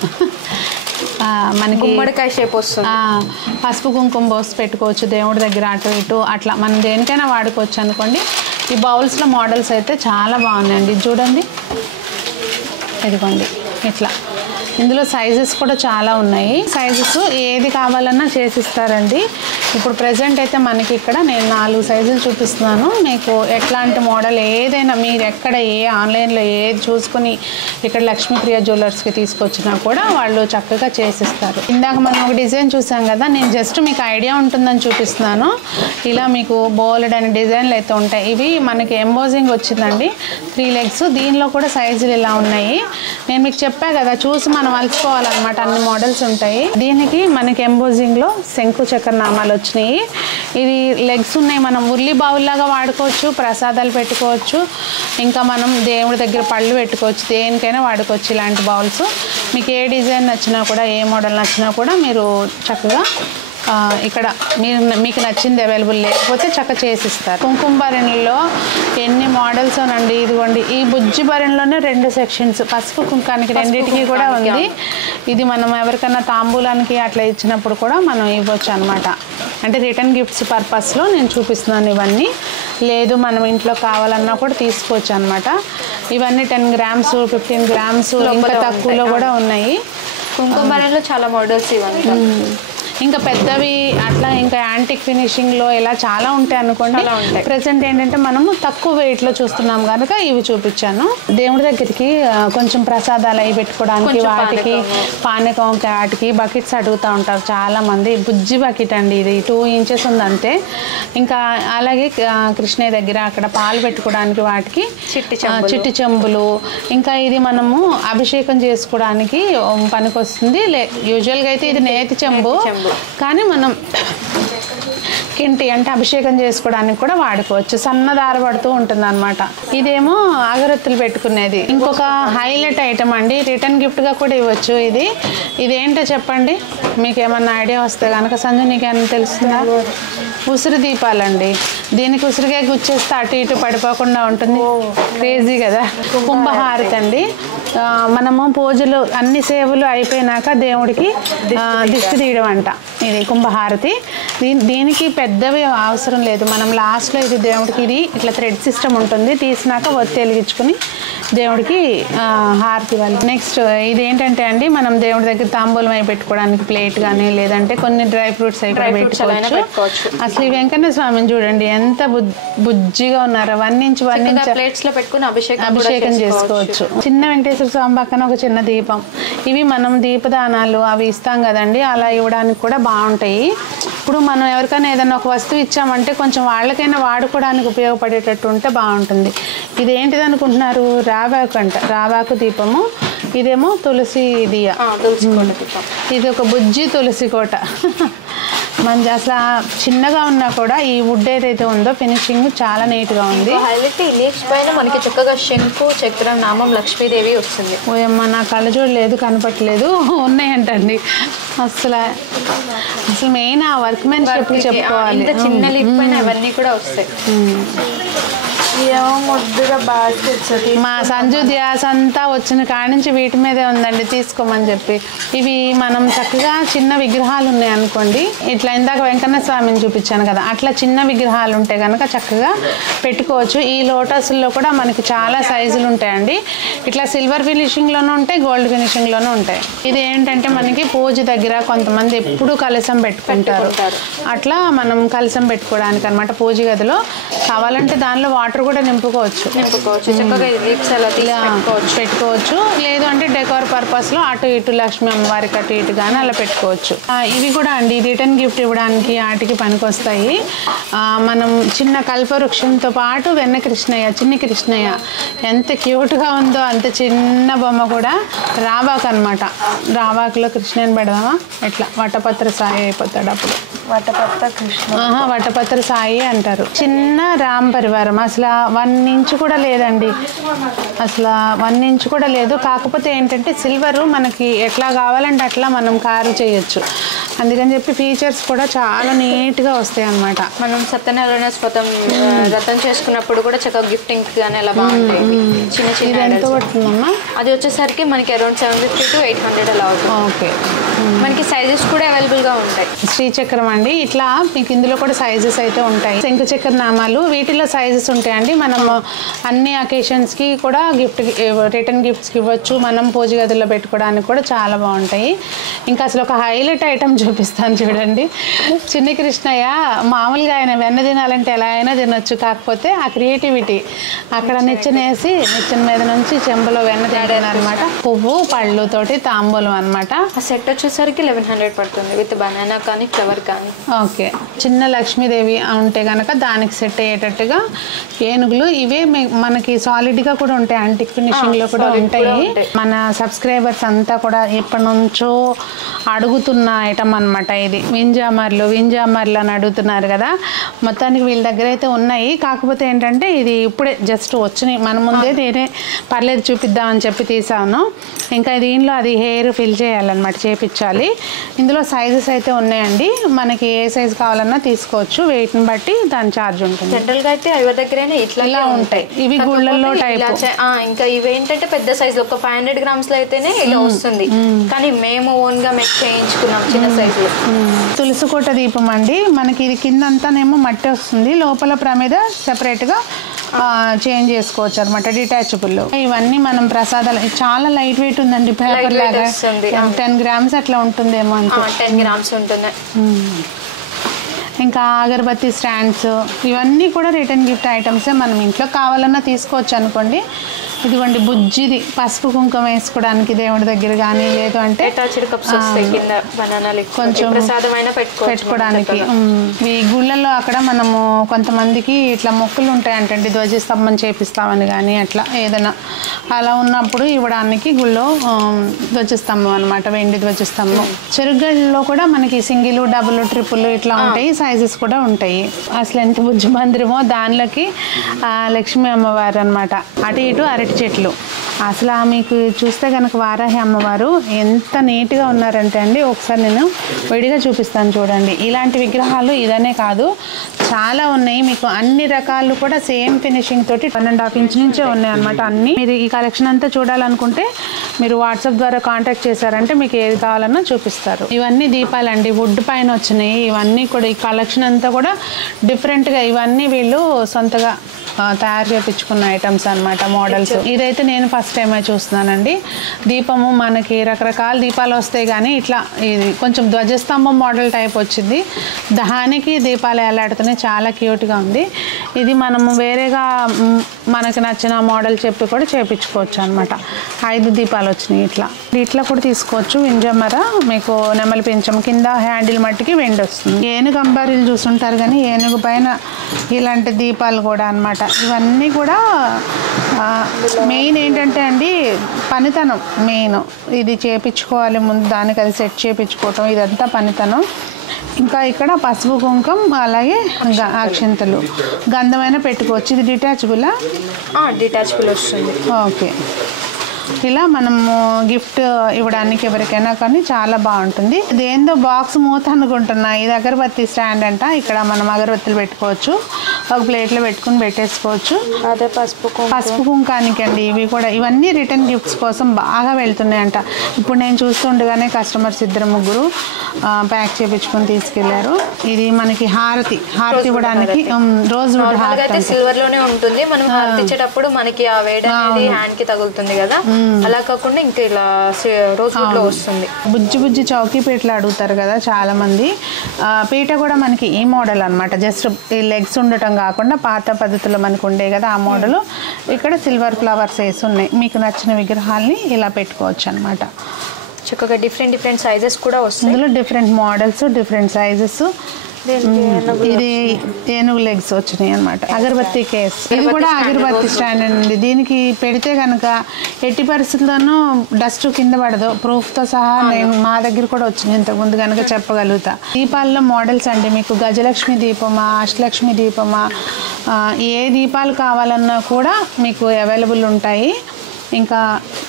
మనకి గుమ్మడికాయ షేప్ వస్తుంది. పసుపు కుంకుమ పోసి పెట్టుకోవచ్చు దేవుడి దగ్గర, అటు ఇటు అట్లా మనం దేనికైనా వాడుకోవచ్చు అనుకోండి. ఈ బౌల్స్లో మోడల్స్ అయితే చాలా బాగున్నాయండి. చూడండి, ఇదిగోండి ఇట్లా. ఇందులో సైజెస్ కూడా చాలా ఉన్నాయి. సైజెస్ ఏది కావాలన్నా చేసిస్తారండి. ఇప్పుడు ప్రెజెంట్ అయితే మనకి ఇక్కడ నేను 4 సైజులు చూపిస్తున్నాను. మీకు ఎట్లాంటి మోడల్ ఏదైనా మీరు ఎక్కడ ఆన్లైన్లో ఏది చూసుకుని ఇక్కడ లక్ష్మీప్రియ జ్యువెలర్స్కి తీసుకొచ్చినా కూడా వాళ్ళు చక్కగా చేసిస్తారు. ఇందాక మనం ఒక డిజైన్ చూసాం కదా, నేను జస్ట్ మీకు ఐడియా ఉంటుందని చూపిస్తున్నాను. ఇలా మీకు బోల్డ్ అనే డిజైన్లు అయితే ఉంటాయి. ఇవి మనకి ఎంబోజింగ్ వచ్చిందండి, 3 legs. దీనిలో కూడా సైజులు ఇలా ఉన్నాయి. నేను మీకు చెప్పా కదా, చూసి మనం అలసిపోవాలన్నమాట, అన్ని మోడల్స్ ఉంటాయి. దీనికి మనకి ఎంబోజింగ్లో శంకు చక్ర నామాలు వచ్చినాయి. ఇది లెగ్స్ ఉన్నాయి, మనం ఉర్లి బౌల్లాగా వాడుకోవచ్చు, ప్రసాదాలు పెట్టుకోవచ్చు, ఇంకా మనం దేవుడి దగ్గర పళ్ళు పెట్టుకోవచ్చు, దేనికైనా వాడుకోవచ్చు ఇలాంటి బౌల్స్. మీకు ఏ డిజైన్ నచ్చినా కూడా, ఏ మోడల్ నచ్చినా కూడా మీరు చక్కగా ఇక్కడ మీకు నచ్చింది అవైలబుల్ లేకపోతే చక్క చేసిస్తారు. కుంకుమ భరణిలో ఎన్ని మోడల్స్ అనండి. ఇదిగోండి, ఈ బుజ్జి భరణిలోనే 2 sections, పసుపు కుంకానికి రెండింటికి కూడా ఉంది. ఇది మనం ఎవరికైనా తాంబూలానికి అట్లా ఇచ్చినప్పుడు కూడా మనం ఇవ్వచ్చు అనమాట. అంటే రిటర్న్ గిఫ్ట్స్ పర్పస్లో నేను చూపిస్తున్నాను ఇవన్నీ. లేదు మనం ఇంట్లో కావాలన్నా కూడా తీసుకోవచ్చు అనమాట. ఇవన్నీ 10 grams, 15 grams, ఇంకా తక్కువలో కూడా ఉన్నాయి. కుంకుమ భరణిలో చాలా మోడల్స్ ఇవన్నీ. ఇంకా పెద్దవి అట్లా ఇంకా యాంటిక్ ఫినిషింగ్లో ఇలా చాలా ఉంటాయి అనుకోండి. ప్రెసెంట్ ఏంటంటే మనము తక్కువ వెయిట్లో చూస్తున్నాం కనుక ఇవి చూపించాను. దేవుడి దగ్గరికి కొంచెం ప్రసాదాలు అవి పెట్టుకోవడానికి, వాటికి పానకం వాటికి బకెట్స్ అడుగుతూ ఉంటారు చాలామంది. బుజ్జి బకెట్ అండి ఇది, 2 inches ఉంది అంతే. ఇంకా అలాగే కృష్ణయ్య దగ్గర అక్కడ పాలు పెట్టుకోవడానికి వాటికి చిట్టి చెంబులు. ఇంకా ఇది మనము అభిషేకం చేసుకోవడానికి పనికొస్తుంది. యూజువల్గా అయితే ఇది నేతి చెంబు, కానీ మనం కింటి అంటే అభిషేకం చేసుకోవడానికి కూడా వాడుకోవచ్చు. సన్నదార పడుతూ ఉంటుంది అనమాట. ఇదేమో అగరత్తులు పెట్టుకునేది. ఇంకొక హైలైట్ ఐటమ్ అండి, రిటర్న్ గిఫ్ట్గా కూడా ఇవ్వచ్చు. ఇదేంటో చెప్పండి, మీకు ఏమన్నా ఐడియా వస్తే కనుక. సంజు నీకేమన్నా తెలుస్తుందా? ఉసిరి దీపాలండి. దీనికి ఉసిరిగా గుచ్చేస్తే అటు ఇటు పడిపోకుండా ఉంటుంది. క్రేజీ కదా. కుంభహారతి అండి, మనము పూజలు అన్ని సేవలు అయిపోయినాక దేవుడికి దిష్టి తీయడం అంట. ఇది కుంభహారతి. దీనికి పెద్దవి అవసరం లేదు, మనం లాస్ట్లో ఇది దేవుడికి ఇది ఇట్లా థ్రెడ్ సిస్టమ్ ఉంటుంది, తీసినాక ఒత్తి వెలిగించుకుని దేవుడికి హారతి ఇవ్వాలి. నెక్స్ట్ ఇది ఏంటంటే అండి, మనం దేవుడి దగ్గర తాంబూలం అయి పెట్టుకోవడానికి ప్లేట్ కానీ, లేదంటే కొన్ని డ్రై ఫ్రూట్స్ అయి పెట్టుకోవచ్చు. అసలు ఈ వెంకన్న స్వామిని చూడండి ఎంత బుజ్జిగా ఉన్నారు. 1 inch ప్లేట్స్ లో పెట్టుకుని అభిషేకం చేసుకోవచ్చు. చిన్న వెంకటేశ్వర స్వామి పక్కన ఒక చిన్న దీపం. ఇవి మనం దీపదానాలు అవి ఇస్తాం కదండి, అలా ఇవ్వడానికి కూడా బాగుంటాయి. ఇప్పుడు మనం ఎవరికైనా ఏదైనా ఒక వస్తువు ఇచ్చామంటే కొంచెం వాళ్ళకైనా వాడుకోవడానికి ఉపయోగపడేటట్టు ఉంటే బాగుంటుంది. ఇదేంటిది అనుకుంటున్నారు? రావాకు అంట, రావాకు దీపము. ఇదేమో తులసి దియ, ఇది ఒక బుజ్జి తులసి కోట. మంచి అసలు చిన్నగా ఉన్నా కూడా ఈ వుడ్ ఏదైతే ఉందో ఫినిషింగ్ చాలా నీట్గా ఉంది. హైలైట్ ఈ లీవ్స్ పైన మనకి చక్కగా శంకు చక్రం నామం లక్ష్మీదేవి వస్తుంది. ఓయమ్మ, నా కళ్ళ చూడలేదు, కనపట్లేదు, ఉన్నాయంటండి. అసలు మెయిన్ ఆ వర్క్మెన్షిప్ చెప్పుకోవాలి. చిన్న లీవ్ పైన అవన్నీ కూడా వస్తాయి. మా సంజు ధ్యాస అంతా వచ్చిన కాడి నుంచి వీటి మీదే ఉందండి, తీసుకోమని చెప్పి. ఇవి మనం చక్కగా చిన్న విగ్రహాలు ఉన్నాయి అనుకోండి, ఇట్లా ఇందాక వెంకన్న స్వామిని చూపించాను కదా, అట్లా చిన్న విగ్రహాలు ఉంటే కనుక చక్కగా పెట్టుకోవచ్చు. ఈ లోటస్లో కూడా మనకి చాలా సైజులు ఉంటాయండి. ఇట్లా సిల్వర్ ఫినిషింగ్లోనూ ఉంటాయి, గోల్డ్ ఫినిషింగ్లోనూ ఉంటాయి. ఇది ఏంటంటే మనకి పూజ దగ్గర కొంతమంది ఎప్పుడు కలశం పెట్టుకుంటారు, అట్లా మనం కలశం పెట్టుకోవడానికి అనమాట. పూజ గదిలో కావాలంటే దానిలో వాటర్ కూడా నింపుకోవచ్చు. చక్కగా గిఫ్ట్స్ అలా పెట్టుకోవచ్చు. లేదు అంటే డెకోర్ పర్పస్లో అటు ఇటు లక్ష్మీ అమ్మవారికి అటు ఇటు కానీ అలా పెట్టుకోవచ్చు. ఇవి కూడా అండి రిటర్న్ గిఫ్ట్ ఇవ్వడానికి వాటికి పనికొస్తాయి. మనం చిన్న కల్పవృక్షంతో పాటు వెన్న కృష్ణయ్య, చిన్ని కృష్ణయ్య ఎంత క్యూట్గా ఉందో అంత చిన్న బొమ్మ కూడా రావాకు అనమాట. రావాకులో కృష్ణని పెడదామా? ఎట్లా వటపత్ర సాయి అయిపోతాడు అప్పుడు. వటపత్ర సాయి అంటారు. చిన్న రామ్ పరివారం అసలు 1 ఇంచ్ కూడా లేదండి, అసలు 1 ఇంచ్ కూడా లేదు. కాకపోతే ఏంటంటే సిల్వరు మనకి ఎట్లా కావాలంటే అట్లా మనం కారు చేయొచ్చు. అందుకని చెప్పి ఫీచర్స్ కూడా చాలా నీట్గా వస్తాయి అన్నమాట. మనం సత్యనారాయణ స్వతం రతం చేసుకున్నప్పుడు కూడా చక్కగా గిఫ్టింగ్ కానీ అలా బాగుంటాయి. చిన్న చిన్న ఎంత పడుతుందమ్మా? అది వచ్చేసరికి మనకి అరౌండ్ 750 to 800 అలా అవుతుంది. ఓకే. మనకి సైజెస్ కూడా అవైలబుల్గా ఉంటాయి. శ్రీచక్రం అండి, ఇట్లా మీకు ఇందులో కూడా సైజెస్ అయితే ఉంటాయి. శంకుచక్ర నామాలు వీటిలో సైజెస్ ఉంటాయండి. మనం అన్ని అకేషన్స్కి కూడా రిటర్న్ గిఫ్ట్స్కి ఇవ్వచ్చు. మనం పూజ గదిలో పెట్టుకోవడానికి కూడా చాలా బాగుంటాయి. ఇంకా అసలు ఒక హైలైట్ ఐటమ్ చూపిస్తాను చూడండి. చిన్ని కృష్ణయ్య మామూలుగా ఆయన వెన్న తినాలంటే ఎలా అయినా తినొచ్చు. కాకపోతే ఆ క్రియేటివిటీ అక్కడ నిచ్చెనేసి నిచ్చెన మీద నుంచి చెంబులో వెన్న తింటాను అనమాట. పువ్వు పళ్ళుతోటి తాంబూలం అనమాట. ఆ సెట్ వచ్చేసరికి 1100 పడుతుంది విత్ బనానా కానీ ఫ్లవర్ కానీ. ఓకే. చిన్న లక్ష్మీదేవి ఉంటే కనుక దానికి సెట్ అయ్యేటట్టుగా ఏనుగులు ఇవే మనకి సాలిడ్గా కూడా ఉంటాయి. యాంటిక్ ఫినిషింగ్లో కూడా ఉంటాయి. మన సబ్స్క్రైబర్స్ అంతా కూడా ఎప్పటి నుంచో అడుగుతున్న ఐటమ్ అనమాట ఇది. వింజామర్లు అని అడుగుతున్నారు కదా. మొత్తానికి వీళ్ళ దగ్గర అయితే ఉన్నాయి. కాకపోతే ఏంటంటే ఇది ఇప్పుడే జస్ట్ వచ్చినాయి మన ముందే. నేనే పర్లేదు చూపిద్దామని చెప్పి తీసాను. ఇంకా దీనిలో అది హెయిర్ ఫిల్ చేయాలన్నమాట, చేపించాలి. ఇందులో సైజెస్ అయితే ఉన్నాయండి. మనకి ఏ సైజు కావాలన్నా తీసుకోవచ్చు. వెయిట్ని బట్టి దాని ఛార్జ్ ఉంటుంది. జనరల్గా అయితే ఎవరి దగ్గరైనా ఇట్లా ఉంటాయి. ఇవి గుళ్ళల్లో టైప్. ఇంకా ఇవి ఏంటంటే పెద్ద సైజు ఒక 500 grams లో అయితేనే ఇలా వస్తుంది. కానీ మేము ఓన్గా మేక్ చేయించుకున్నాం చిన్న సైజులో. తులసి కోట దీపం అండి. మనకి ఇది కింద అంతానేమో మట్టి వస్తుంది, లోపల ప్రమేద సెపరేట్గా చేంజ్ చేసుకోవచ్చు అనమాట, డిటాచబుల్. ఇవన్నీ మనం ప్రసాదాలు చాలా లైట్ వెయిట్ ఉందండి. పేపర్ లాగా 10 grams అట్లా ఉంటుందేమో అంతే. 10 grams ఉంటుంది. ఇంకా అగరబత్తి స్టాండ్స్ ఇవన్నీ కూడా రిటర్న్ గిఫ్ట్ ఐటమ్సే. మనం ఇంట్లో కావాలన్నా తీసుకోవచ్చు అనుకోండి. ఇదిగోండి బుజ్జిది పసుపు కుంకుమ వేసుకోవడానికి దేవుడి దగ్గర కానీ, లేదు అంటే కొంచెం పెట్టుకోవడానికి. ఈ గుళ్ళల్లో అక్కడ మనము కొంతమందికి ఇట్లా మొక్కులు ఉంటాయంటండి, ధ్వజస్తంభం చేపిస్తామని కానీ అట్లా ఏదైనా అలా ఉన్నప్పుడు ఇవ్వడానికి గుళ్ళో ధ్వజస్తంభం అనమాట, వెండి ధ్వజస్తంభం. చెరుగడ్డలో కూడా మనకి సింగిల్, డబుల్, ట్రిపుల్ ఇట్లా ఉంటాయి. సైజెస్ కూడా ఉంటాయి. అసలు ఎంత బుజ్జి మందిరమో. దానిలోకి లక్ష్మీ అమ్మవారు అనమాట. అటు ఇటు అరటి చెట్లు. అసలు మీకు చూస్తే కనుక వారాహి అమ్మవారు ఎంత నీట్గా ఉన్నారంటే అండి, ఒకసారి నేను విడిగా చూపిస్తాను చూడండి. ఇలాంటి విగ్రహాలు ఇదనే కాదు చాలా ఉన్నాయి. మీకు అన్ని రకాలు కూడా సేమ్ ఫినిషింగ్ తోటి 1.5 inch నుంచే ఉన్నాయి అనమాట అన్ని. మీరు ఈ కలెక్షన్ అంతా చూడాలనుకుంటే మీరు వాట్సాప్ ద్వారా కాంటాక్ట్ చేశారంటే మీకు ఏది కావాలన్నా చూపిస్తారు. ఇవన్నీ దీపాలండి, వుడ్ పైన వచ్చినాయి. ఇవన్నీ కూడా ఈ కలెక్షన్ అంతా కూడా డిఫరెంట్గా, ఇవన్నీ వీళ్ళు సొంతగా తయారు చేయించుకున్న ఐటమ్స్ అనమాట, మోడల్స్. ఇదైతే నేను ఫస్ట్ టైమే చూస్తున్నానండి. దీపము మనకి రకరకాల దీపాలు వస్తాయి కానీ ఇట్లా ఇది కొంచెం ధ్వజస్తంభం మోడల్ టైప్ వచ్చింది. దానికి దీపాలు ఎలాడుతున్నాయి, చాలా క్యూట్గా ఉంది. ఇది మనము వేరేగా మనకి నచ్చిన మోడల్ చెప్పి కూడా చేయించుకోవచ్చు అనమాట. 5 దీపాలు వచ్చినాయి ఇట్లా. ఇట్లా కూడా తీసుకోవచ్చు. వింజమర మీకు నెమలి పించం కింద హ్యాండిల్ మట్టికి వెండి వస్తుంది. ఏనుగు అంబారీలు చూసుంటారు కానీ ఏనుగు పైన ఇలాంటి దీపాలు కూడా అనమాట. ఇవన్నీ కూడా మెయిన్ ఏంటంటే అండి పనితనం మెయిన్. ఇది చేయించుకోవాలి ముందు, దానికి అది సెట్ చేయించుకోవటం, ఇదంతా పనితనం. ఇంకా ఇక్కడ పసుపు కుంకం అలాగే అక్షంతలు గంధమైన పెట్టుకోవచ్చు. ఇది డిటాచబులా? డిటాచబుల్ వస్తుంది. ఓకే. ఇలా మనము గిఫ్ట్ ఇవ్వడానికి ఎవరికైనా కానీ చాలా బాగుంటుంది. ఇదేందో బాక్స్ మూత అనుకుంటున్నా. ఇది అగరబత్తి స్టాండ్ అంట. ఇక్కడ మనం అగరబత్తులు పెట్టుకోవచ్చు, ఒక ప్లేట్లో పెట్టుకుని పెట్టేసుకోవచ్చు. అదే పసుపు కుంకానికి అండి. ఇవి కూడా ఇవన్నీ రిటర్న్ గిఫ్ట్స్ కోసం బాగా వెళ్తున్నాయంట. ఇప్పుడు నేను చూస్తుండగానే కస్టమర్స్ 2-3 ప్యాక్ చేయించుకొని తీసుకెళ్లారు. ఇది మనకి హారతి ఇవ్వడానికి రోజ్ వుడ్ హారతి సిల్వర్ లోనే ఉంటుంది. మనం హారతి ఇచ్చేటప్పుడు మనకి ఆ వేడి అనేది హ్యాండ్ కి తగులుతుంది కదా, అలా కాకుండా ఇంకా ఇలా రోజ్ వుడ్ లో వస్తుంది. బుజ్జి బుజ్జి చౌకీ పీటలు అడుగుతారు కదా చాలా మంది. పీట కూడా మనకి ఈ మోడల్ అనమాట. జస్ట్ ఈ లెగ్స్ ఉండటం కాకుండా పాత పద్ధతిలో మనకు ఉండే కదా ఆ మోడల్. ఇక్కడ సిల్వర్ ఫ్లవర్స్ వేసి ఉన్నాయి. మీకు నచ్చిన విగ్రహాల్ని ఇలా పెట్టుకోవచ్చు అనమాట. చక్కగా డిఫరెంట్ సైజెస్ కూడా వస్తాయి. ఇందులో డిఫరెంట్ మోడల్స్, డిఫరెంట్ సైజెస్. ఇది ఏనుగు లెగ్స్ వచ్చినాయి అనమాట. అగరబత్తి కేస్, ఇది కూడా అగరబత్తి స్టాండ్ అండి. దీనికి పెడితే కనుక ఎట్టి పరిస్థితుల్లోనూ డస్ట్ కింద పడదు. ప్రూఫ్తో సహా నేను మా దగ్గర కూడా వచ్చింది ఇంతకుముందు కనుక చెప్పగలుగుతా. దీపాల్లో మోడల్స్ అండి, మీకు గజలక్ష్మి దీపమా, అష్టలక్ష్మి దీపమా, ఏ దీపాలు కావాలన్నా కూడా మీకు అవైలబుల్ ఉంటాయి. ఇంకా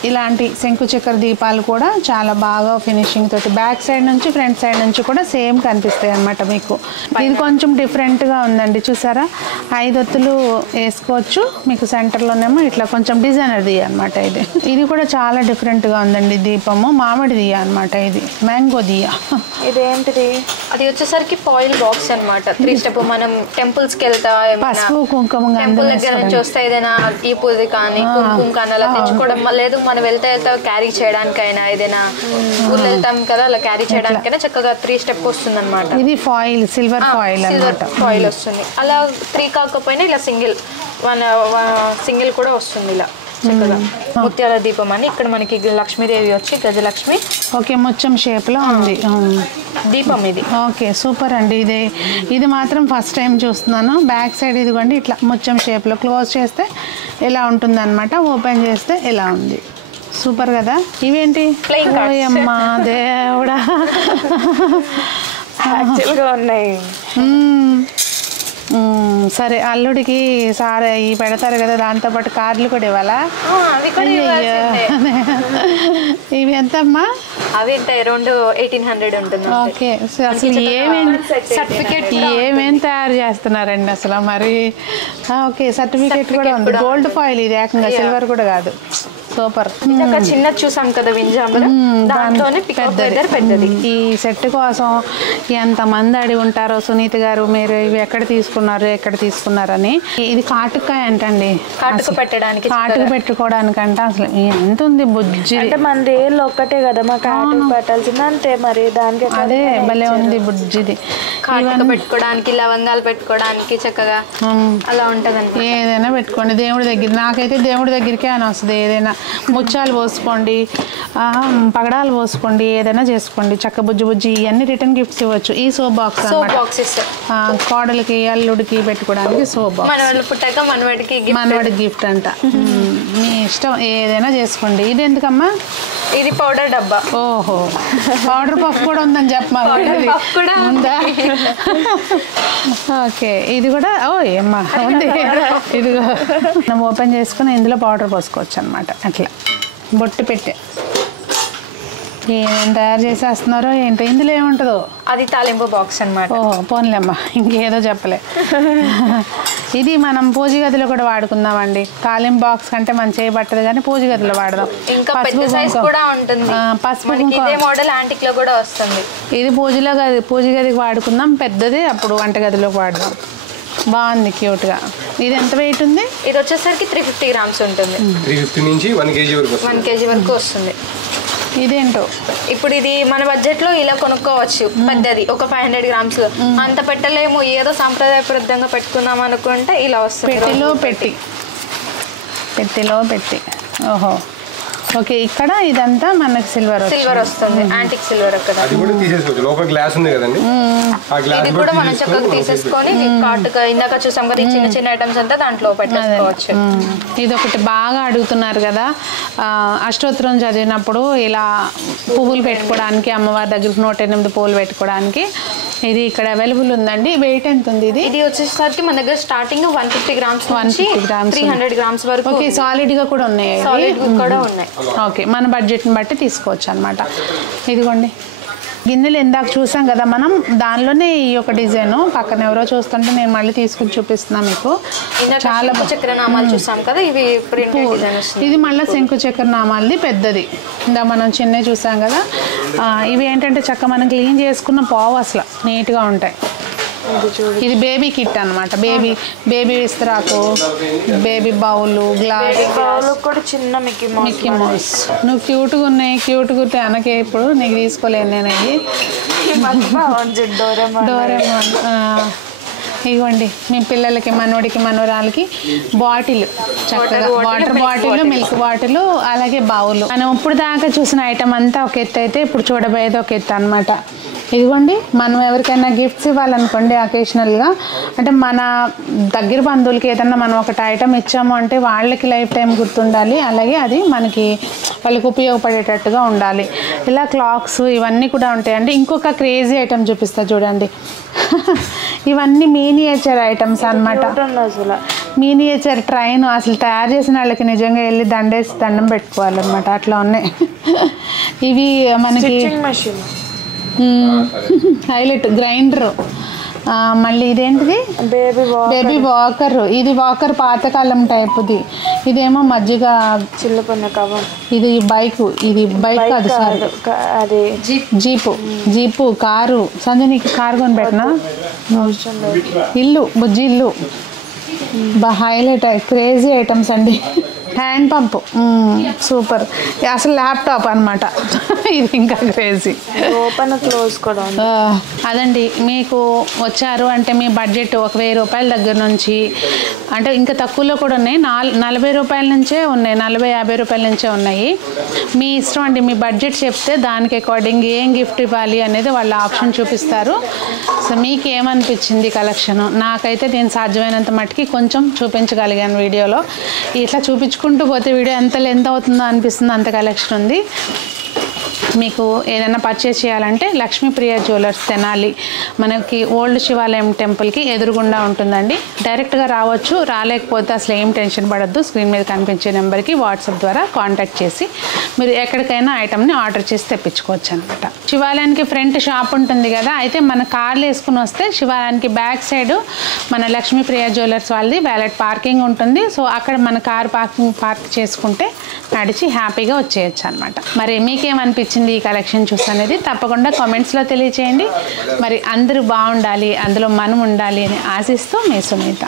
ఇలాంటి శంకు చక్ర దీపాలు కూడా చాలా బాగా ఫినిషింగ్ తోటి బ్యాక్ సైడ్ నుంచి ఫ్రంట్ సైడ్ నుంచి కూడా సేమ్ కనిపిస్తాయి అన్నమాట. మీకు ఇది కొంచెం డిఫరెంట్గా ఉందండి, చూసారా? 5 ఒత్తులు వేసుకోవచ్చు. మీకు సెంటర్లోనేమో ఇట్లా కొంచెం డిజైనర్ దియ అనమాట. ఇది కూడా చాలా డిఫరెంట్గా ఉందండి. దీపము మామిడి దియ అనమాట. ఇది మ్యాంగో దియ. ఇదేంటిది? అది వచ్చేసరికి ఫాయిల్ బాక్స్ అనమాట. 3 స్టెప్. మనం టెంపుల్స్కి వెళ్తా, పసుపు కుంకుమ టెంపుల్ దగ్గర నుంచి వస్తే ఏదైనా ఈ పూజ కానీ కుంకుమ కానీ అలా తెచ్చుకోవడం, లేదు మనం వెళ్తే క్యారీ చేయడానికైనా, ఏదైనా ఊళ్ళో వెళ్తాం కదా అలా క్యారీ చేయడానికైనా చక్కగా 3 స్టెప్ వస్తుంది అనమాట. ఇది ఫాయిల్, సిల్వర్ ఫాయిల్ అన్నమాట. ఫాయిల్ వస్తుంది. అలా 3 కాకపోయినా ఇలా సింగిల్ కూడా వస్తుంది. ఇలా చక్కగా ముత్యాల దీపం అని ఇక్కడ మనకి లక్ష్మీదేవి వచ్చి గజలక్ష్మి. ఓకే, ముత్యం షేప్ లో ఉంది దీపం ఇది. ఓకే, సూపర్ అండి. ఇది మాత్రం ఫస్ట్ టైం చూస్తున్నాను. బ్యాక్ సైడ్ ఇదిగోండి ఇట్లా ముత్యం షేప్ లో క్లోజ్ చేస్తే ఇలా ఉంటుంది అనమాట. ఓపెన్ చేస్తే ఇలా ఉంది. సూపర్ కదా. ఇవేంటి? అమ్మా దేవుడా, ఉన్నాయి. సరే, అల్లుడికి సారే ఈ పెడతారు కదా, దాంతోపాటు కార్డులు కూడా ఇవ్వాలా? ఇవి ఎంతమ్మా? అవి ఎంత? అరౌండ్ 1800 ఉంటుంది. ఓకే, అసలు సర్టిఫికేట్ ఏమేమి తయారు చేస్తున్నారండి అసలు మరి? ఓకే, సర్టిఫికేట్ కూడా ఉంది. గోల్డ్ ఫాయిల్ ఇది, ఏకంగా సిల్వర్ కూడా కాదు. సూపర్. చిన్న చూసాం కదా వింజాంబులు, దాంతోనే పెద్దది. ఈ సెట్ కోసం ఎంతమంది అడిగి ఉంటారో సునీత గారు, మీరు ఇవి ఎక్కడ తీసుకున్నారని. ఇది కాటుకాయ అంటండి, కాటుకు పెట్టడానికి, కాటుకు పెట్టుకోవడానికంట. అసలు ఎంత ఉంది బుజ్జి. అంటే మన దేళ్ళు ఒక్కటే కదా మా కాటుకు పెట్టాల్సింది, అంతే మరి. దానికి అదే భలే ఉంది బుజ్జిది. కాటుకు పెట్టుకోవడానికి, లవంగాలు పెట్టుకోవడానికి చక్కగా అలా ఉంటదండి. ఏదైనా పెట్టుకోండి దేవుడి దగ్గర. నాకైతే దేవుడి దగ్గరికే అని వస్తుంది. ఏదైనా ముత్యాలు పోసుకోండి, పగడాలు పోసుకోండి, ఏదైనా చేసుకోండి. చక్క బుజ్జి ఇవన్నీ రిటర్న్ గిఫ్ట్స్ ఇవ్వచ్చు. ఈ సోప్ బాక్స్ కోడలికి అల్లుడికి పెట్టుకోవడానికి సోప్ బాక్స్. పుట్టాక మనవాడికి గిఫ్ట్ అంట. మీ ఇష్టం, ఏదైనా చేసుకోండి. ఇది ఎందుకమ్మా? ఇది పౌడర్ డబ్బా. ఓహో, పౌడర్ పఫ్ కూడా ఉందని చెప్పమా? ఉందా? ఓకే, ఇది కూడా ఏమ్మా ఉంది. ఇదిగో మనం ఓపెన్ చేసుకుని ఇందులో పౌడర్ పోసుకోవచ్చు అనమాట. అట్లా బొట్టు పెట్టే ఏం తయారు చేసేస్తున్నారో ఏంటో. ఇందులో ఏముంటుందో? అది తాలింపు బాక్స్ అనమాట. ఓహో, పోన్లేమ్మా, ఇంకేదో చెప్పలే. ఇది మనం పూజ గదిలో కూడా వాడుకుందామండి. తాలింపు బాక్స్ కంటే మనం చేయబట్టదు కానీ పూజ గదిలో వాడదాం. ఇంకా పెద్ద సైజ్ కూడా ఉంటుంది. పసుపు ఇదే మోడల్ యాంటిక్ లో కూడా వస్తుంది. ఇది పూజ గదికి వాడుకుందాం. పెద్దది అప్పుడు వంట గదిలోకి వాడదాం. బాగుంది, క్యూట్గా. ఇది ఎంత వెయిట్ ఉంది? ఇది వచ్చేసరికి 350 గ్రామ్స్ ఉంటుంది. 350 నుంచి 1 kg వరకు 1 kg వరకు వస్తుంది. ఇదేంటో ఇప్పుడు ఇది మన బడ్జెట్ లో ఇలా కొనుక్కోవచ్చు. పెద్దది ఒక 500 గ్రామ్స్. అంత పెట్టలేము, ఏదో సాంప్రదాయబద్ధంగా పెట్టుకుందాం అనుకుంటే ఇలా వస్తుంది. పెట్టిలో పెట్టి. ఓహో, ఓకే. ఇక్కడ ఇదంతా మనకి సిల్వర్ వస్తుంది, యాంటిక్ సిల్వర్. అక్కడ అది కూడా తీసేసుకోవచ్చు. లోపల గ్లాస్ ఉంది కదండి, ఆ గ్లాస్ ఇది కూడా మనం చక్కగా తీసేసుకొని కాటుగా ఇందాక చూసాం కదా, చిన్న ఐటమ్స్ అంతా దాంట్లో పెట్టేసుకోవచ్చు. ఇది ఒకటి బాగా అడుగుతున్నారు కదా, అష్టోత్తరం చదివినప్పుడు ఇలా పువ్వులు పెట్టుకోవడానికి, అమ్మవారి దగ్గర 108 పువ్వులు పెట్టుకోవడానికి ఇది ఇక్కడ అవైలబుల్ ఉందండి. వెయిట్ ఎంత ఉంది? ఇది వచ్చేసరికి మన దగ్గర స్టార్టింగ్ 150 గ్రామ్స్ నుంచి 300 గ్రామ్స్ వరకు. ఓకే, సాలిడ్ గా కూడా ఉన్నాయి. కూడా ఉన్నాయి. ఓకే, మన బడ్జెట్ని బట్టి తీసుకోవచ్చు అనమాట. ఇదిగోండి గిన్నెలు ఇందాక చూసాం కదా మనం, దానిలోనే ఈ యొక్క డిజైన్ పక్కన ఎవరో చూస్తుంటే నేను మళ్ళీ తీసుకుని చూపిస్తున్నాను మీకు. చాలా చక్రనామాలు చూసాం కదా, ఇది మళ్ళీ శంకు చక్రనామాలది పెద్దది. ఇందా మనం చిన్న చూసాం కదా. ఇవి ఏంటంటే చక్క మనం క్లీన్ చేసుకున్న పావు అసలు నీట్గా ఉంటాయి. ఇది బేబీ కిట్ అనమాట. బేబీ విస్తరాకు, బేబీ బౌలు, గ్లాస్, కూడా చిన్న మిక్కీ మౌస్. నువ్వు క్యూట్గా ఉన్నాయి, క్యూట్గా ఉంటే అనకే ఇప్పుడు నీకు తీసుకోలేను నేను అవి. డోరేమోన్. ఇవ్వండి మీ పిల్లలకి, మనవడికి, మనవరాలకి బాటిల్, చక్కగా వాటర్ బాటిల్, మిల్క్ బాటిల్, అలాగే బౌలు. మనం ఇప్పుడు దాకా చూసిన ఐటమ్ అంతా ఒక ఎత్తు అయితే ఇప్పుడు చూడబోయేది ఒక ఎత్తు అనమాట. ఇదిగోండి, మనం ఎవరికైనా గిఫ్ట్స్ ఇవ్వాలనుకోండి అకేషనల్గా, అంటే మన దగ్గర బంధువులకి ఏదన్నా మనం ఒకటి ఐటమ్ ఇచ్చాము అంటే వాళ్ళకి లైఫ్ టైం గుర్తుండాలి, అలాగే అది మనకి వాళ్ళకి ఉపయోగపడేటట్టుగా ఉండాలి. ఇలా క్లాక్స్ ఇవన్నీ కూడా ఉంటాయండి. ఇంకొక క్రేజీ ఐటమ్ చూపిస్తా చూడండి. ఇవన్నీ మినియేచర్ ఐటమ్స్ అనమాట. మినియేచర్ ట్రైన్ అసలు తయారు చేసిన వాళ్ళకి నిజంగా వెళ్ళి దండం పెట్టుకోవాలన్నమాట, అట్లా ఉన్నాయి. ఇవి మనకి హైలైట్ గ్రైండరు. మళ్ళీ ఇదేంటిది, బేబీ వాకర్. ఇది వాకర్ పాతకాలం టైప్ది. ఇదేమో మజ్జిగ చిల్లుకున్న కవం. ఇది ఇది బైక్ కాదు సార్, అది జీపు కారు. సంజయ్ కారు కొని పెట్టినా, ఇల్లు బుజ్జి ఇల్లు. హైలైట్ క్రేజీ ఐటమ్స్ అండి. హ్యాండ్ పంప్ సూపర్, అసలు ల్యాప్టాప్ అనమాట. ఇది ఇంకా క్రేజీ. ఓపెన్ క్లోజ్ కూడా. అదండి, మీకు వచ్చారు అంటే మీ బడ్జెట్ ఒక 1000 రూపాయల దగ్గర నుంచి, అంటే ఇంకా తక్కువలో కూడా ఉన్నాయి, 40 రూపాయల నుంచే ఉన్నాయి, 40-50 రూపాయల నుంచే ఉన్నాయి. మీ ఇష్టం అండి, మీ బడ్జెట్ చెప్తే దానికి అకార్డింగ్ ఏం గిఫ్ట్ ఇవ్వాలి అనేది వాళ్ళు ఆప్షన్ చూపిస్తారు. సో మీకు ఏమనిపించింది కలెక్షన్? నాకైతే నేను సాధ్యమైనంత మట్టుకి కొంచెం చూపించగలిగాను వీడియోలో. ఇట్లా చూపించుకుంటూ పోతే వీడియో ఎంత లెంత్ అవుతుందో అనిపిస్తుంది, అంత కలెక్షన్ ఉంది. మీకు ఏదైనా పర్చేస్ చేయాలంటే లక్ష్మీప్రియ జ్యువెలర్స్ తెనాలి, మనకి ఓల్డ్ శివాలయం టెంపుల్కి ఎదురుగుండా ఉంటుందండి. డైరెక్ట్గా రావచ్చు, రాలేకపోతే అసలు ఏం టెన్షన్ పడద్దు. స్క్రీన్ మీద కనిపించే నెంబర్కి వాట్సాప్ ద్వారా కాంటాక్ట్ చేసి మీరు ఎక్కడికైనా ఐటమ్ని ఆర్డర్ చేసి తెప్పించుకోవచ్చు అనమాట. శివాలయానికి ఫ్రంట్ షాప్ ఉంటుంది కదా, అయితే మన కార్లు వేసుకుని వస్తే శివాలయానికి బ్యాక్ సైడ్ మన లక్ష్మీప్రియ జ్యువెలర్స్ వాళ్ళది వ్యాలెట్ పార్కింగ్ ఉంటుంది. సో అక్కడ మన కార్ పార్క్ చేసుకుంటే నడిచి హ్యాపీగా వచ్చేయచ్చు అనమాట. మరి మీకేమనిపించింది ఈ కలెక్షన్ చూసనేది తప్పకుండా కామెంట్స్లో తెలియచేయండి. మరి అందరూ బాగుండాలి, అందులో మనం ఉండాలి అని ఆశిస్తూ మీ సునీత.